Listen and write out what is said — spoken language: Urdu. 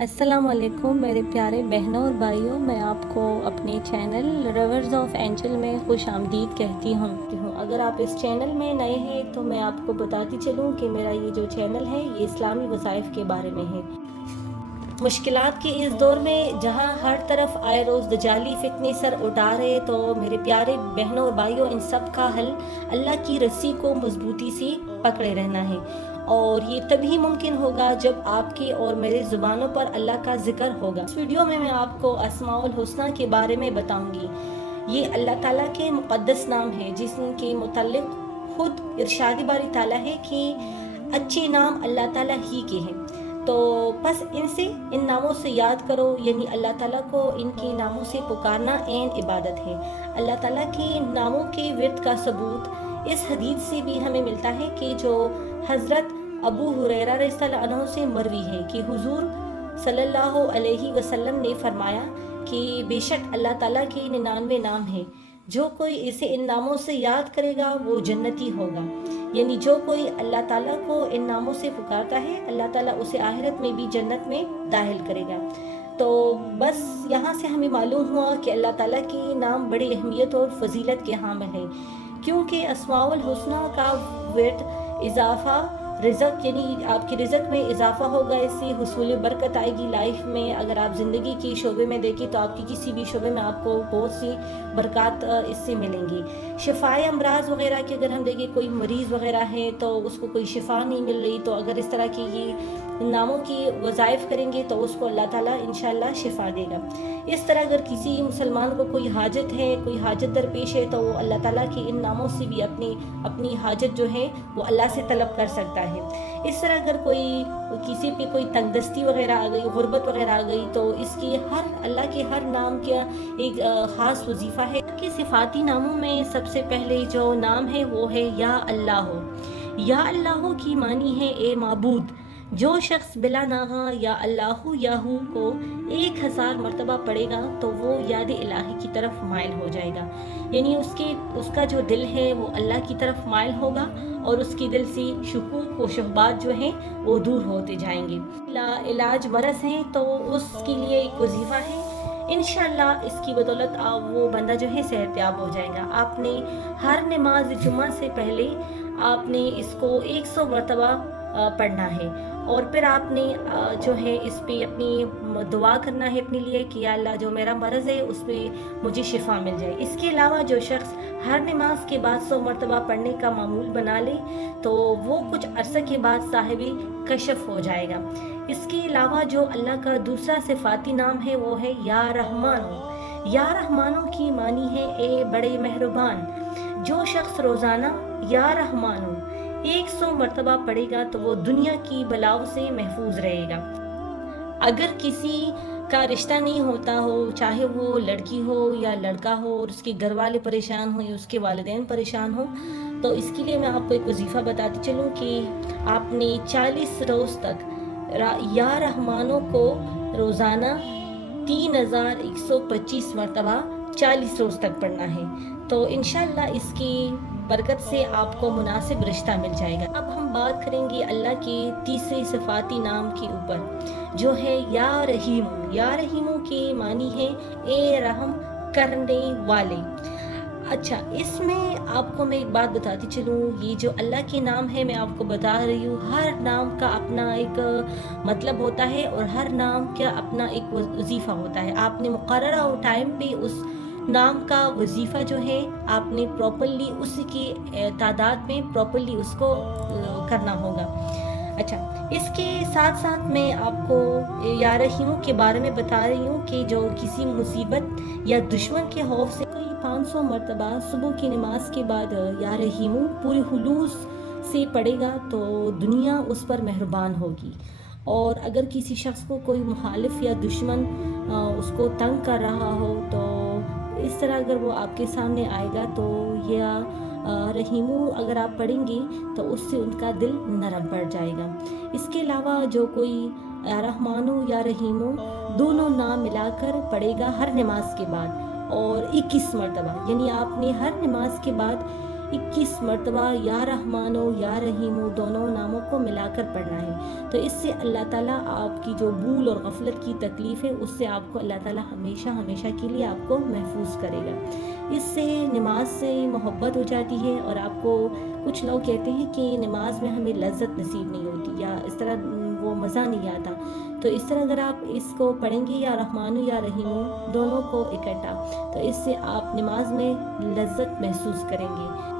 السلام علیکم میرے پیارے بہنوں اور بھائیوں، میں آپ کو اپنے چینل ریورز آف اینجل میں خوش آمدید کہتی ہوں۔ اگر آپ اس چینل میں نئے ہیں تو میں آپ کو بتاتی چلوں کہ میرا یہ جو چینل ہے یہ اسلامی وظائف کے بارے میں ہے۔ مشکلات کے اس دور میں جہاں ہر طرف آئے روز دجالی فتنے سر اٹھا رہے، تو میرے پیارے بہنوں اور بھائیوں، ان سب کا حل اللہ کی رسی کو مضبوطی سے پکڑے رہنا ہے، اور یہ تبھی ممکن ہوگا جب آپ کی اور میرے زبانوں پر اللہ کا ذکر ہوگا۔ اس ویڈیو میں آپ کو اسماء الحسنہ کے بارے میں بتاؤں گی۔ یہ اللہ تعالیٰ کے مقدس نام ہے جس کے متعلق خود ارشاد باری تعالیٰ ہے کہ اچھے نام اللہ تعالیٰ ہی کے ہیں، تو بس ان ناموں سے یاد کرو، یعنی اللہ تعالیٰ کو ان کے ناموں سے پکارنا عین عبادت ہے۔ اللہ تعالیٰ کے ناموں کے ورد کا ثبوت اس حدیث سے بھی ہمیں ملتا ہے کہ جو حضرت ابو ہریرہ رضی اللہ عنہ سے مروی ہے کہ حضور صلی اللہ علیہ وسلم نے فرمایا کہ بے شک اللہ تعالیٰ کے 99 نام ہیں، جو کوئی اسے ان ناموں سے یاد کرے گا وہ جنتی ہوگا، یعنی جو کوئی اللہ تعالیٰ کو ان ناموں سے پکارتا ہے اللہ تعالیٰ اسے آخرت میں بھی جنت میں داخل کرے گا۔ تو بس یہاں سے ہمیں معلوم ہوا کہ اللہ تعالیٰ کے نام بڑی اہمیت اور فضیلت کے حامل ہیں، کیونکہ اسماء الحسنہ کا ورد اضافہ رزق، یعنی آپ کی رزق میں اضافہ ہوگا، اس سے حصول برکت آئے گی لائف میں۔ اگر آپ زندگی کی شعبے میں دیکھیں تو آپ کی کسی بھی شعبے میں آپ کو بہت سی برکات اس سے ملیں گی۔ شفائے امراض وغیرہ کی اگر ہم دیکھیں، کوئی مریض وغیرہ ہے تو اس کو کوئی شفا نہیں مل رہی، تو اگر اس طرح کی یہ ناموں کی وظائف کریں گے تو اس کو اللہ تعالیٰ انشاءاللہ شفا دے گا۔ اس طرح اگر کسی مسلمان کو کوئی حاجت ہے، کوئی حاجت درپیش ہے، تو وہ اللہ تعالیٰ کے ان ناموں سے بھی اپنی حاجت جو ہے وہ اللہ سے طلب کر سکتا ہے۔ اس طرح اگر کسی پہ کوئی تنگ دستی وغیرہ آ گئی، غربت وغیرہ آ گئی، تو اس کی اللہ کے ہر نام کا ایک خاص وظیفہ ہے۔ کہ صفاتی ناموں میں سب سے پہلے جو نام ہے وہ ہے یا اللہ۔ یا اللہ کی معنی ہے اے معبود۔ جو شخص بلا ناغہ یا اللہ یاہو کو 1000 مرتبہ پڑھے گا تو وہ یاد الہی کی طرف مائل ہو جائے گا، یعنی اس کا جو دل ہے وہ اللہ کی طرف مائل ہوگا، اور اس کی دل سے شکوک و شبہات جو ہیں وہ دور ہوتے جائیں گے۔ علاج مرض ہیں تو اس کے لیے ایک وظیفہ ہے، انشاءاللہ اس کی بدولت وہ بندہ جو ہے صحت یاب ہو جائے گا۔ آپ نے ہر نماز جمعہ سے پہلے آپ نے اس کو 100 مرتبہ پڑھنا ہے، اور پھر آپ نے جو ہے اس پہ اپنی دعا کرنا ہے اپنے لیے کہ یا اللہ جو میرا مرض ہے اس پہ مجھے شفا مل جائے۔ اس کے علاوہ جو شخص ہر نماز کے بعد 100 مرتبہ پڑھنے کا معمول بنا لے تو وہ کچھ عرصہ کے بعد صاحب کشف ہو جائے گا۔ اس کے علاوہ جو اللہ کا دوسرا صفاتی نام ہے وہ ہے یا رحمانو۔ یا رحمانو کی معنی ہے اے بڑے مہربان۔ جو شخص روزانہ یا رحمانو 100 مرتبہ پڑھے گا تو وہ دنیا کی بلاؤں سے محفوظ رہے گا۔ اگر کسی کا رشتہ نہیں ہوتا ہو، چاہے وہ لڑکی ہو یا لڑکا ہو، اور اس کے گھر والے پریشان ہوں یا اس کے والدین پریشان ہوں، تو اس کے لیے میں آپ کو ایک وظیفہ بتاتی چلوں کہ آپ نے 40 روز تک یا رحمانوں کو روزانہ 3125 مرتبہ 40 روز تک پڑھنا ہے، تو انشاءاللہ اس کی برکت سے آپ کو مناسب رشتہ مل جائے گا۔ اب ہم بات کریں گے اللہ کے تیسرے صفاتی نام کے اوپر، جو ہے یا رحیم۔ یا رحیموں کی معنی ہے اے رحم کرنے والے۔ اچھا، اس میں آپ کو میں ایک بات بتاتی چلوں، یہ جو اللہ کے نام ہے میں آپ کو بتا رہی ہوں، ہر نام کا اپنا ایک مطلب ہوتا ہے اور ہر نام کا اپنا ایک وظیفہ ہوتا ہے۔ آپ نے مقررہ ٹائم پہ اس نام کا وظیفہ جو ہے آپ نے پراپرلی اس کی تعداد میں پراپرلی اس کو کرنا ہوگا۔ اچھا، اس کے ساتھ ساتھ میں آپ کو یا رحیموں کے بارے میں بتا رہی ہوں کہ جو کسی مصیبت یا دشمن کے خوف سے 500 مرتبہ صبح کی نماز کے بعد یا رحیموں پوری خلوص سے پڑھے گا تو دنیا اس پر مہربان ہوگی، اور اگر کسی شخص کو کوئی مخالف یا دشمن اس کو تنگ کر رہا ہو تو اس طرح اگر وہ آپ کے سامنے آئے گا تو یا رحیموں اگر آپ پڑھیں گے تو اس سے ان کا دل نرم پڑ جائے گا۔ اس کے علاوہ جو کوئی یا رحمانو یا رحیموں دونوں نام ملا کر پڑھے گا ہر نماز کے بعد اور 21 مرتبہ، یعنی آپ نے ہر نماز کے بعد 21 مرتبہ یا رحمان و یا رحیم و دونوں ناموں کو ملا کر پڑھنا ہے۔ تو اس سے اللہ تعالیٰ آپ کی جو بھول اور غفلت کی تکلیف ہے اس سے آپ کو اللہ تعالیٰ ہمیشہ ہمیشہ کے لیے آپ کو محفوظ کرے گا۔ اس سے نماز سے محبت ہو جاتی ہے، اور آپ کو کچھ لوگ کہتے ہیں کہ نماز میں ہمیں لذت نصیب نہیں ہوتی یا اس طرح وہ مزہ نہیں آتا، تو اس طرح اگر آپ اس کو پڑھیں گے یا رحمان یا رحیم دونوں کو اکٹھا، تو اس سے آپ نماز میں لذت محسوس کریں گے۔